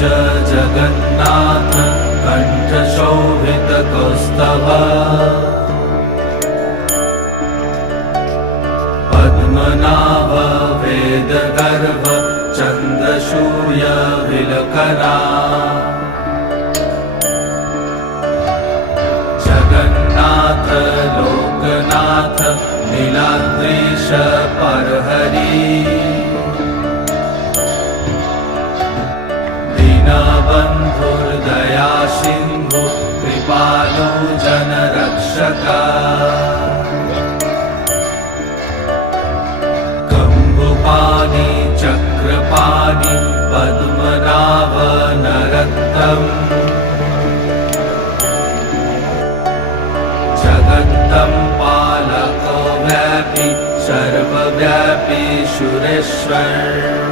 जगन्नाथ कण्ठशोभितकौस्तभ पद्मनाभ वेदगर्भ चन्द्रसूर्य विलकरा जगन्नाथ लोकनाथ नीलाद्रीश परहरि दीनबन्धुर्दया सिन्धु कृपालु जनरक्षक कम्बुपाणि चक्रपाणि पद्मनाभ नरत्तम् जगन्तं पालको व्यापी सर्वव्यापी सुरेश्वर